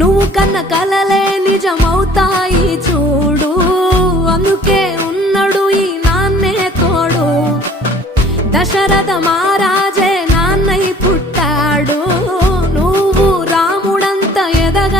నువ్వు కన్న కలలే నిజమవుతాయి చూడు, అందుకే ఉన్నాడు ఈ నాన్నే తోడు. దశరథ మహారాజే నాన్నై పుట్టాడు, నువ్వు రాముడంత ఎదగ